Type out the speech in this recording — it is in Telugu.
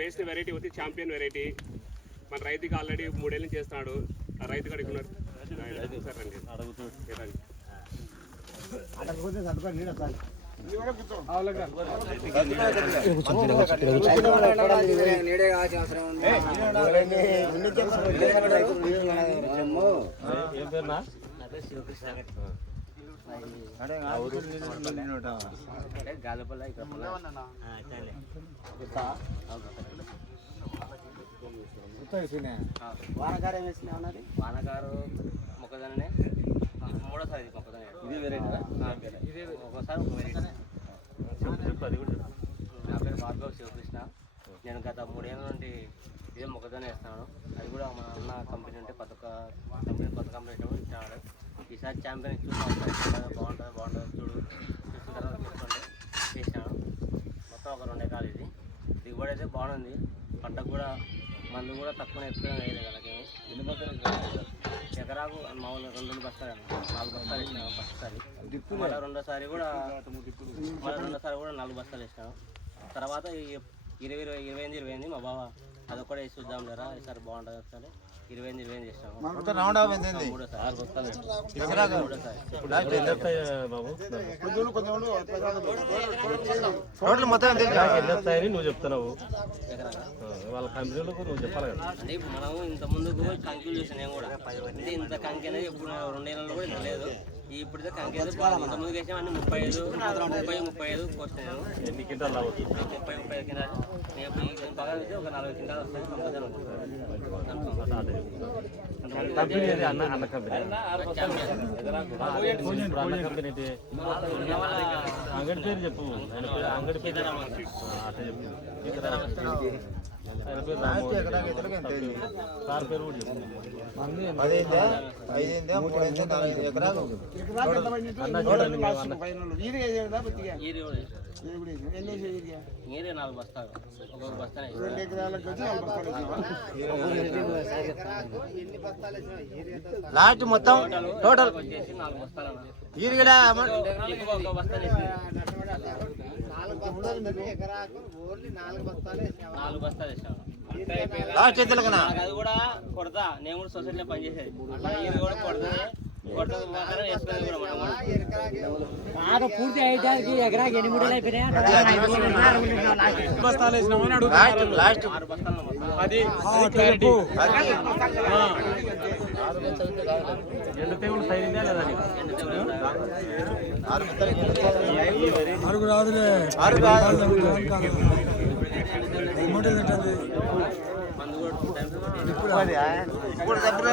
వేసిన వెరైటీ వచ్చి ఛాంపియన్ వెరైటీ. మన రైతుకి ఆల్రెడీ 3 ఏళ్ళ నుంచి చేస్తున్నాడు. ఆ రైతు కూడా ఇక్కడ ఉన్నారు. వానకారు ఏం వేసినా ఉన్నది? వానకారు మొక్కజొన్ననే మూడోసారి ఇది మొక్కజొన్న. ఇదే వెరైటీ ఇదే ఒకసారి ఒక వెరైటీ. నా పేరు భార్గవ్ శివకృష్ణ. నేను గత 3 ఏళ్ళ నుండి ఇదే మొక్కజొన్న వేస్తున్నాను. అది కూడా మన అన్న కంపెనీ ఉంటే కొత్త కంపెనీ ఇచ్చినాడు. ఈసారి ఛాంపియన్ చూసాను, బాగుంటుంది చూడు. చూసిన తర్వాత చూస్తుంటే చేసినాను. మొత్తం ఒక 2 ఎకరాలు ఇది. దిగుబడి అయితే బాగుంది. పంట కూడా మందు కూడా తక్కువ ఎక్కువ వేయలేదు. అలాగే ఎన్ని బస్తాలు ఎకరాకు మామూలుగా 2 బస్తాలు 4 బస్తాలు వేసినాము ఫస్ట్ సారి. మళ్ళీ రెండోసారి కూడా 4 బస్తాలు వేసినాము. తర్వాత 20 మా బావ అదొక్కడే వేసి చూద్దాం లేరా ఈసారి బాగుంటుంది ఒకసారి 20 చేసినాము. నువ్వు చెప్తున్నావు వాళ్ళ కంపెనీలకు నువ్వు చెప్పాలి కదా. అంటే మనం ఇంత ముందుకు కంకులు చూసాను నేను కూడా. అంటే ఇంత కంకి అనేది ఎప్పుడు 2 ఏళ్ళలో కూడా ఇంత లేదు. ఇప్పుడైతే కంకి అయితే ఇంత ముందుకు వేసాం అన్ని 35 కోసినాను. ఎన్ని క్వింటాలు రావచ్చు? 35 కింటాలు. నేను బాగా అయితే ఒక 40 కింటాలు వస్తాయి. కంపెనీ అన్న కంపెనీ ఇప్పుడు అన్న కంపెనీ ఏంటి? అంగడి పేరు చెప్పు. అంగడి పేరు అట్లా చెప్పు. సార్ పేరు కూడా చెప్పు. మీరే 4 బస్తాలు ఒక్కొక్క బస్తా లాస్ట్ మొత్తం టోటల్ వచ్చేసి 4 బస్తాలు ఒక బస్తా 4 బస్తాలు వేసాము. లాస్ట్ అది కూడా కొడతా. నేను కూడా సొసైటీలో పనిచేసేది. ఇది కూడా కొడుతుంది పూర్తి అయ్యేటానికి ఎకరాకి 8 అయిపోయినాయి. ఇప్పుడు